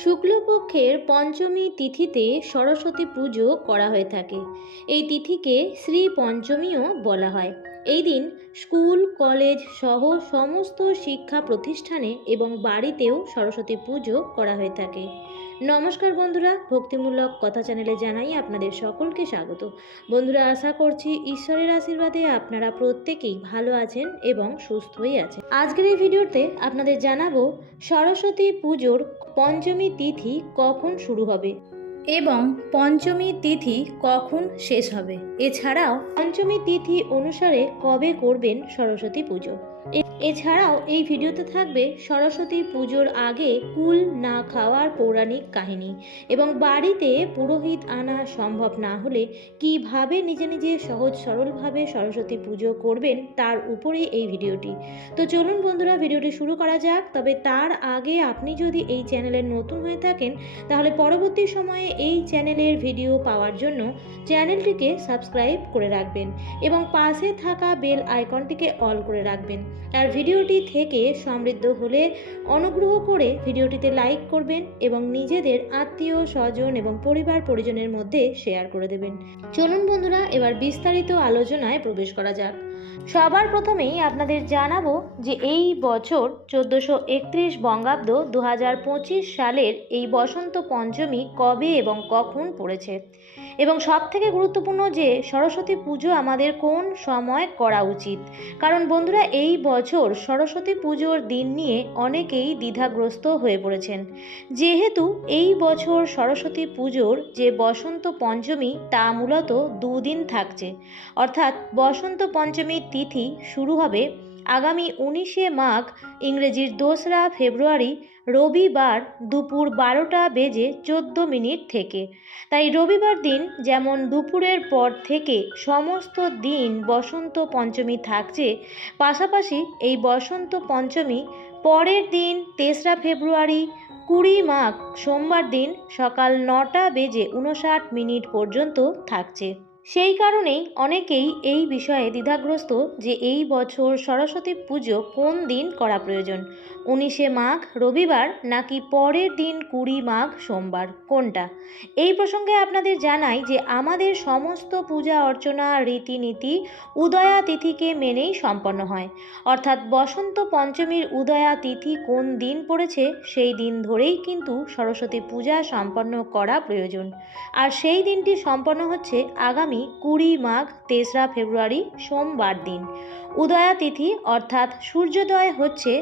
শুক্লপক্ষের পঞ্চমী তিথিতে সরস্বতী পুজো করা হয়ে থাকে। এই তিথিকে শ্রী পঞ্চমীও বলা হয়। এই দিন স্কুল, কলেজ সহ সমস্ত শিক্ষা প্রতিষ্ঠানে এবং বাড়িতেও সরস্বতী পুজো করা হয়ে থাকে। নমস্কার বন্ধুরা, ভক্তিমূলক কথা চ্যানেলে জানাই আপনাদের সকলকে স্বাগত। বন্ধুরা, আশা করছি ঈশ্বরের আশীর্বাদে আপনারা প্রত্যেকেই ভালো আছেন এবং সুস্থই আছেন। আজকের এই ভিডিওতে আপনাদের জানাবো সরস্বতী পুজোর পঞ্চমী তিথি কখন শুরু হবে এবং পঞ্চমী তিথি কখন শেষ হবে। এছাড়াও পঞ্চমী তিথি অনুসারে কবে করবেন সরস্বতী পুজো। এছাড়াও এই ভিডিওতে থাকবে সরস্বতী পুজোর আগে কুল না খাওয়ার পৌরাণিক কাহিনী এবং বাড়িতে পুরোহিত আনা সম্ভব না হলে কিভাবে নিজে নিজে সহজ সরলভাবে সরস্বতী পুজো করবেন তার উপরেই এই ভিডিওটি। তো চলুন বন্ধুরা, ভিডিওটি শুরু করা যাক। তবে তার আগে আপনি যদি এই চ্যানেলে নতুন হয়ে থাকেন তাহলে পরবর্তী সময়ে এই চ্যানেলের ভিডিও পাওয়ার জন্য চ্যানেলটিকে সাবস্ক্রাইব করে রাখবেন এবং পাশে থাকা বেল আইকনটিকে অল করে রাখবেন। আর ভিডিওটি থেকে সমৃদ্ধ হলে অনুগ্রহ করে ভিডিওটিতে লাইক করবেন এবং নিজেদের আত্মীয় স্বজন এবং পরিবার পরিজনের মধ্যে শেয়ার করে দেবেন। চলুন বন্ধুরা, এবার বিস্তারিত আলোচনায় প্রবেশ করা যাক। সবার প্রথমেই আপনাদের জানাবো যে এই বছর 1431 বঙ্গাব্দ 2025 সালের এই বসন্ত পঞ্চমী কবে এবং কখন পড়েছে এবং সবথেকে গুরুত্বপূর্ণ যে সরস্বতী পুজো আমাদের কোন সময় করা উচিত। কারণ বন্ধুরা, এই বছর সরস্বতী পুজোর দিন নিয়ে অনেকেই দ্বিধাগ্রস্ত হয়ে পড়েছেন। যেহেতু এই বছর সরস্বতী পুজোর যে বসন্ত পঞ্চমী তা মূলত দুদিন থাকছে, অর্থাৎ বসন্ত পঞ্চমীর তিথি শুরু হবে আগামী 19শে মাঘ ইংরেজির 2রা ফেব্রুয়ারি রবিবার দুপুর 12:14 থেকে। তাই রবিবার দিন যেমন দুপুরের পর থেকে সমস্ত দিন বসন্ত পঞ্চমী থাকছে, পাশাপাশি এই বসন্ত পঞ্চমী পরের দিন 3রা ফেব্রুয়ারি 20 মাঘ সোমবার দিন সকাল 9:59 পর্যন্ত থাকছে। সেই কারণেই অনেকেই এই বিষয়ে দ্বিধাগ্রস্ত যে এই বছর সরস্বতী পুজো কোন দিন করা প্রয়োজন, 19শে মাঘ রবিবার নাকি পরের দিন 20 মাঘ সোমবার, কোনটা। এই প্রসঙ্গে আপনাদের জানাই যে আমাদের সমস্ত পূজা অর্চনা রীতিনীতি উদয়া তিথিকে মেনেই সম্পন্ন হয়, অর্থাৎ বসন্ত পঞ্চমীর উদয়া তিথি কোন দিন পড়েছে সেই দিন ধরেই কিন্তু সরস্বতী পূজা সম্পন্ন করা প্রয়োজন। আর সেই দিনটি সম্পন্ন হচ্ছে আগামী 20 মাঘ 3রা ফেব্রুয়ারি সোমবার দিন। উদয়া তিথি অর্থাৎ সূর্যোদয় হচ্ছে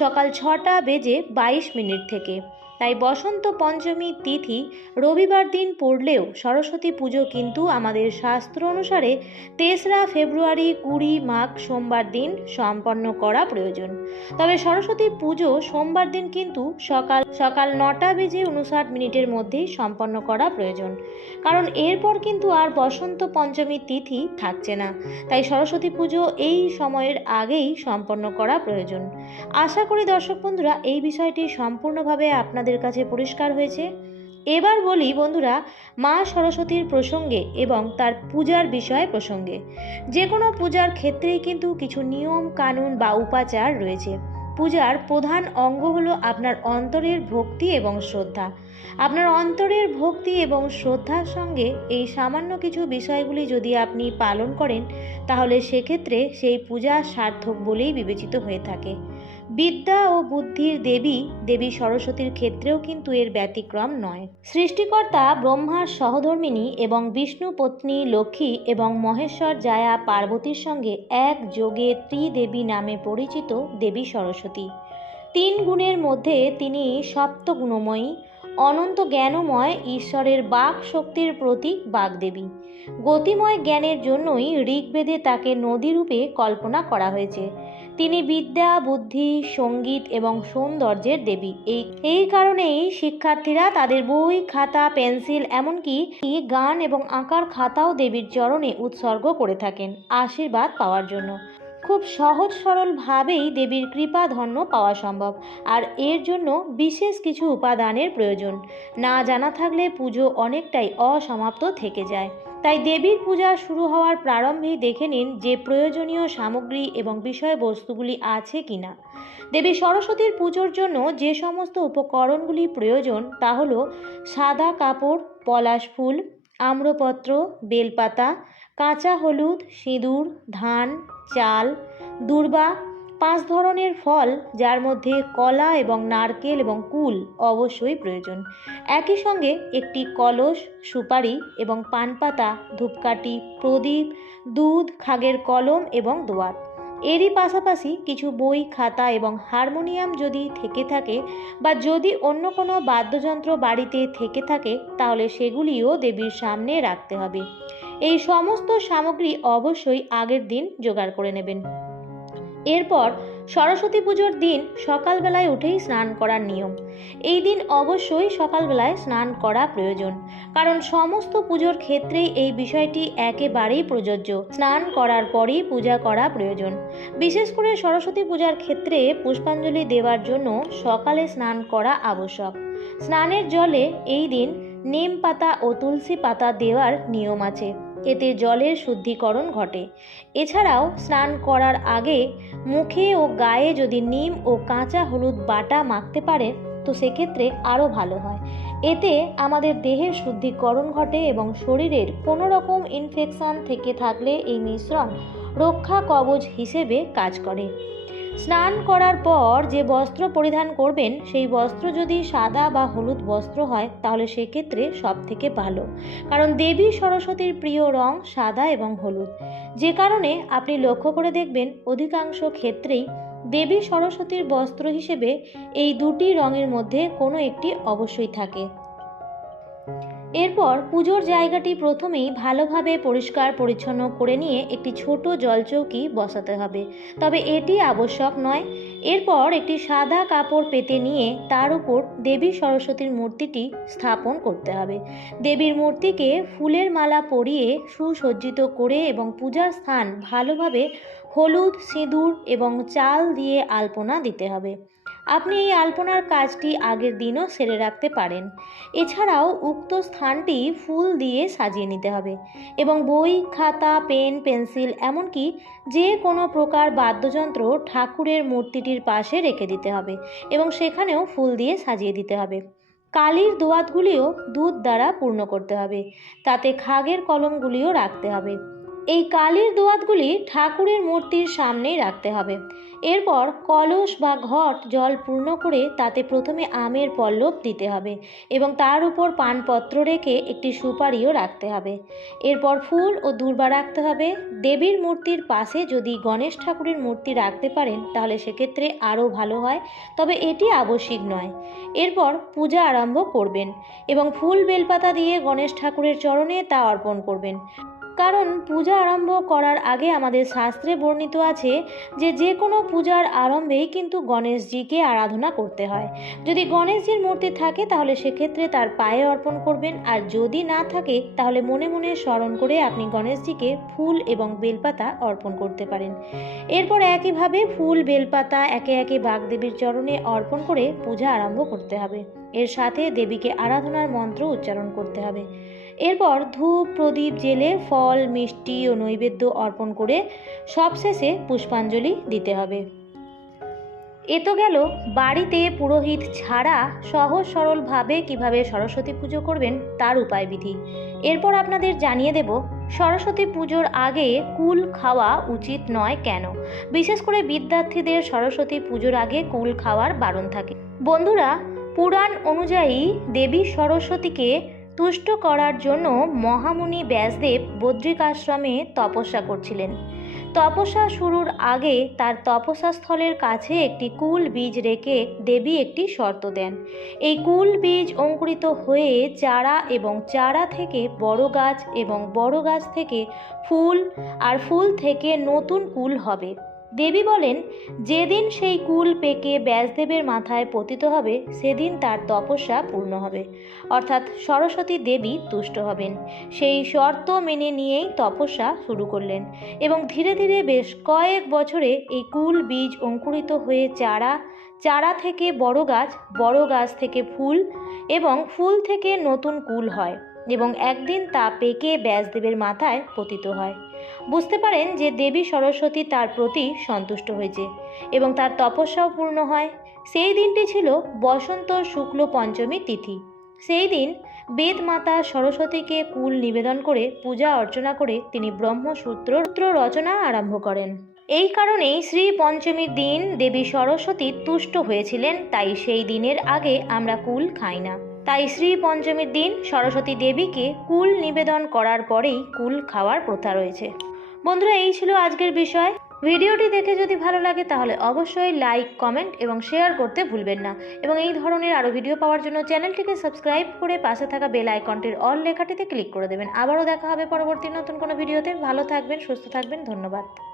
সকাল 6:22 থেকে। তাই বসন্ত পঞ্চমী তিথি রবিবার দিন পড়লেও সরস্বতী পুজো কিন্তু আমাদের শাস্ত্র অনুসারে 3রা ফেব্রুয়ারি 20 মাঘ সোমবার দিন সম্পন্ন করা প্রয়োজন। তবে সরস্বতী পুজো সোমবার দিন কিন্তু সকাল 9:59 মধ্যেই সম্পন্ন করা প্রয়োজন, কারণ এরপর কিন্তু আর বসন্ত পঞ্চমী তিথি থাকছে না। তাই সরস্বতী পুজো এই সময়ের আগেই সম্পন্ন করা প্রয়োজন। আশা করি দর্শক বন্ধুরা এই বিষয়টি সম্পূর্ণভাবে আপনাদের কাছে পরিষ্কার হয়েছে। এবার বলি বন্ধুরা, মা সরস্বতীর প্রসঙ্গে এবং তার পূজার বিষয় প্রসঙ্গে। যে কোনো পূজার ক্ষেত্রেই কিন্তু কিছু নিয়ম কানুন বা উপাচার রয়েছে। পূজার প্রধান অঙ্গ হলো আপনার অন্তরের ভক্তি এবং শ্রদ্ধা। আপনার অন্তরের ভক্তি এবং শ্রদ্ধার সঙ্গে এই সামান্য কিছু বিষয়গুলি যদি আপনি পালন করেন তাহলে সেক্ষেত্রে সেই পূজা সার্থক বলেই বিবেচিত হয়ে থাকে। বিদ্যা ও বুদ্ধির দেবী সরস্বতীর ক্ষেত্রেও কিন্তু এর ব্যতিক্রম নয়। সৃষ্টিকর্তা ব্রহ্মার সহধর্মিণী এবং বিষ্ণু পত্নী লক্ষ্মী এবং মহেশ্বর জায়া পার্বতীর সঙ্গে এক যোগে ত্রিদেবী নামে পরিচিত দেবী সরস্বতী। 3 গুণের মধ্যে তিনি সপ্তগুণময়ী, অনন্ত জ্ঞানময়, ঈশ্বরের বাক শক্তির প্রতীক বাগদেবী। গতিময় জ্ঞানের জন্যই ঋগ্বেদে তাকে নদীরূপে কল্পনা করা হয়েছে। তিনি বিদ্যা, বুদ্ধি, সঙ্গীত এবং সৌন্দর্যের দেবী। এই কারণেই শিক্ষার্থীরা তাদের বই, খাতা, পেন্সিল এমনকি গান এবং আঁকার খাতাও দেবীর চরণে উৎসর্গ করে থাকেন আশীর্বাদ পাওয়ার জন্য। খুব সহজ সরলভাবেই দেবীর কৃপা ধন্য পাওয়া সম্ভব, আর এর জন্য বিশেষ কিছু উপাদানের প্রয়োজন না জানা থাকলে পুজো অনেকটাই অসমাপ্ত থেকে যায়। তাই দেবীর পূজা শুরু হওয়ার প্রারম্ভেই দেখে নিন যে প্রয়োজনীয় সামগ্রী এবং বিষয়বস্তুগুলি আছে কিনা। দেবী সরস্বতীর পুজোর জন্য যে সমস্ত উপকরণগুলি প্রয়োজন তা হলো সাদা কাপড়, পলাশ ফুল, আম্রপত্র, বেলপাতা, কাঁচা হলুদ, সিঁদুর, ধান, চাল, দূর্বা, 5 ধরনের ফল যার মধ্যে কলা এবং নারকেল এবং কুল অবশ্যই প্রয়োজন। একই সঙ্গে একটি কলস, সুপারি এবং পানপাতা, ধূপকাঠি, প্রদীপ, দুধ, খাগের কলম এবং দোয়াত। এরই পাশাপাশি কিছু বই, খাতা এবং হারমোনিয়াম যদি থেকে থাকে বা যদি অন্য কোনো বাদ্যযন্ত্র বাড়িতে থেকে থাকে তাহলে সেগুলিও দেবীর সামনে রাখতে হবে। এই সমস্ত সামগ্রী অবশ্যই আগের দিন জোগাড় করে নেবেন। এরপর সরস্বতী পুজোর দিন সকালবেলায় উঠেই স্নান করার নিয়ম। এই দিন অবশ্যই সকালবেলায় স্নান করা প্রয়োজন, কারণ সমস্ত পুজোর ক্ষেত্রেই এই বিষয়টি একেবারেই প্রযোজ্য। স্নান করার পরই পূজা করা প্রয়োজন। বিশেষ করে সরস্বতী পূজার ক্ষেত্রে পুষ্পাঞ্জলি দেওয়ার জন্য সকালে স্নান করা আবশ্যক। স্নানের জলে এই দিন নিম পাতা ও তুলসী পাতা দেওয়ার নিয়ম আছে, এতে জলের শুদ্ধিকরণ ঘটে। এছাড়াও স্নান করার আগে মুখে ও গায়ে যদি নিম ও কাঁচা হলুদ বাটা মাখতে পারে তো সেক্ষেত্রে আরও ভালো হয়। এতে আমাদের দেহের শুদ্ধিকরণ ঘটে এবং শরীরের কোনো রকম ইনফেকশন থেকে থাকলে এই মিশ্রণ রক্ষা কবচ হিসেবে কাজ করে। স্নান করার পর যে বস্ত্র পরিধান করবেন সেই বস্ত্র যদি সাদা বা হলুদ বস্ত্র হয় তাহলে সেক্ষেত্রে সব থেকে ভালো, কারণ দেবী সরস্বতীর প্রিয় রং সাদা এবং হলুদ। যে কারণে আপনি লক্ষ্য করে দেখবেন অধিকাংশ ক্ষেত্রেই দেবী সরস্বতীর বস্ত্র হিসেবে এই দুটি রঙের মধ্যে কোনো একটি অবশ্যই থাকে। এরপর পুজোর জায়গাটি প্রথমেই ভালোভাবে পরিষ্কার পরিচ্ছন্ন করে নিয়ে একটি ছোট জলচৌকি বসাতে হবে, তবে এটি আবশ্যক নয়। এরপর একটি সাদা কাপড় পেতে নিয়ে তার উপর দেবী সরস্বতীর মূর্তিটি স্থাপন করতে হবে। দেবীর মূর্তিকে ফুলের মালা পরিয়ে সুসজ্জিত করে এবং পূজার স্থান ভালোভাবে হলুদ, সিঁদুর এবং চাল দিয়ে আলপনা দিতে হবে। আপনি এই আলপনার কাজটি আগের দিনও সেরে রাখতে পারেন। এছাড়াও উক্ত স্থানটি ফুল দিয়ে সাজিয়ে নিতে হবে এবং বই, খাতা, পেন, পেন্সিল এমনকি যে কোনো প্রকার বাদ্যযন্ত্র ঠাকুরের মূর্তিটির পাশে রেখে দিতে হবে এবং সেখানেও ফুল দিয়ে সাজিয়ে দিতে হবে। কালির দোয়াতগুলিও দুধ দ্বারা পূর্ণ করতে হবে, তাতে খাগের কলমগুলিও রাখতে হবে। এই কালির দোয়াতগুলি ঠাকুরের মূর্তির সামনেই রাখতে হবে। এরপর কলস বা ঘট জল পূর্ণ করে তাতে প্রথমে আমের পল্লব দিতে হবে এবং তার উপর পানপত্র রেখে একটি সুপারিও রাখতে হবে। এরপর ফুল ও দূর্বা রাখতে হবে। দেবীর মূর্তির পাশে যদি গণেশ ঠাকুরের মূর্তি রাখতে পারেন তাহলে সেক্ষেত্রে আরও ভালো হয়, তবে এটি আবশ্যিক নয়। এরপর পূজা আরম্ভ করবেন এবং ফুল বেলপাতা দিয়ে গণেশ ঠাকুরের চরণে তা অর্পণ করবেন, কারণ পূজা আরম্ভ করার আগে আমাদের শাস্ত্রে বর্ণিত আছে যে কোনো পূজার আরম্ভেই কিন্তু গণেশজিকে আরাধনা করতে হয়। যদি গণেশজির মূর্তি থাকে তাহলে সেক্ষেত্রে তার পায়ে অর্পণ করবেন, আর যদি না থাকে তাহলে মনে মনে স্মরণ করে আপনি গণেশজিকে ফুল এবং বেলপাতা অর্পণ করতে পারেন। এরপর একইভাবে ফুল বেলপাতা একে একে বাগদেবীর চরণে অর্পণ করে পূজা আরম্ভ করতে হবে। এর সাথে দেবীকে আরাধনার মন্ত্র উচ্চারণ করতে হবে। এরপর ধূপ প্রদীপ জেলে ফল, মিষ্টি ও নৈবেদ্য অর্পণ করে সবশেষে পুষ্পাঞ্জলি দিতে হবে। এ তো গেল বাড়িতে পুরোহিত ছাড়া সহজ সরলভাবে কিভাবে সরস্বতী পুজো করবেন তার উপায়বিধি। এরপর আপনাদের জানিয়ে দেব সরস্বতী পুজোর আগে কুল খাওয়া উচিত নয় কেন। বিশেষ করে বিদ্যার্থীদের সরস্বতী পুজোর আগে কুল খাওয়ার বারণ থাকে। বন্ধুরা, পুরাণ অনুযায়ী দেবী সরস্বতীকে তুষ্ট করার জন্য মহামুনি ব্যাসদেব বদ্রিকাশ্রমে তপস্যা করছিলেন। তপস্যা শুরুর আগে তার তপস্যা স্থলের কাছে একটি কুল বীজ রেখে দেবী একটি শর্ত দেন। এই কুল বীজ অঙ্কুরিত হয়ে চারা এবং চারা থেকে বড় গাছ এবং বড় গাছ থেকে ফুল আর ফুল থেকে নতুন কুল হবে। দেবী বলেন, যেদিন সেই কুল পেকে ব্যাসদেবের মাথায় পতিত হবে সেদিন তার তপস্যা পূর্ণ হবে, অর্থাৎ সরস্বতী দেবী তুষ্ট হবেন। সেই শর্ত মেনে নিয়েই তপস্যা শুরু করলেন এবং ধীরে ধীরে বেশ কয়েক বছরে এই কুল বীজ অঙ্কুরিত হয়ে চারা, চারা থেকে বড় গাছ, বড় গাছ থেকে ফুল এবং ফুল থেকে নতুন কুল হয়। এবং একদিন তা পেকে ব্যাসদেবের মাথায় পতিত হয়। বুঝতে পারেন যে দেবী সরস্বতী তার প্রতি সন্তুষ্ট হয়েছে এবং তার তপস্যাও পূর্ণ হয়। সেই দিনটি ছিল বসন্ত শুক্ল পঞ্চমী তিথি। সেই দিন বেদ মাতা সরস্বতীকে কুল নিবেদন করে পূজা অর্চনা করে তিনি ব্রহ্মসূত্র রচনা আরম্ভ করেন। এই কারণেই শ্রী পঞ্চমীর দিন দেবী সরস্বতী তুষ্ট হয়েছিলেন, তাই সেই দিনের আগে আমরা কুল খাই না। তাই শ্রী পঞ্চমীর দিন সরস্বতী দেবীকে কুল নিবেদন করার পরেই কুল খাওয়ার প্রথা রয়েছে। বন্ধুরা, এই ছিল আজকের বিষয়। ভিডিওটি দেখে যদি ভালো লাগে তাহলে অবশ্যই লাইক, কমেন্ট এবং শেয়ার করতে ভুলবেন না। এবং এই ধরনের আরও ভিডিও পাওয়ার জন্য চ্যানেলটিকে সাবস্ক্রাইব করে পাশে থাকা বেল আইকনটির অল লেখাটিতে ক্লিক করে দেবেন। আবারও দেখা হবে পরবর্তী নতুন কোনো ভিডিওতে। ভালো থাকবেন, সুস্থ থাকবেন। ধন্যবাদ।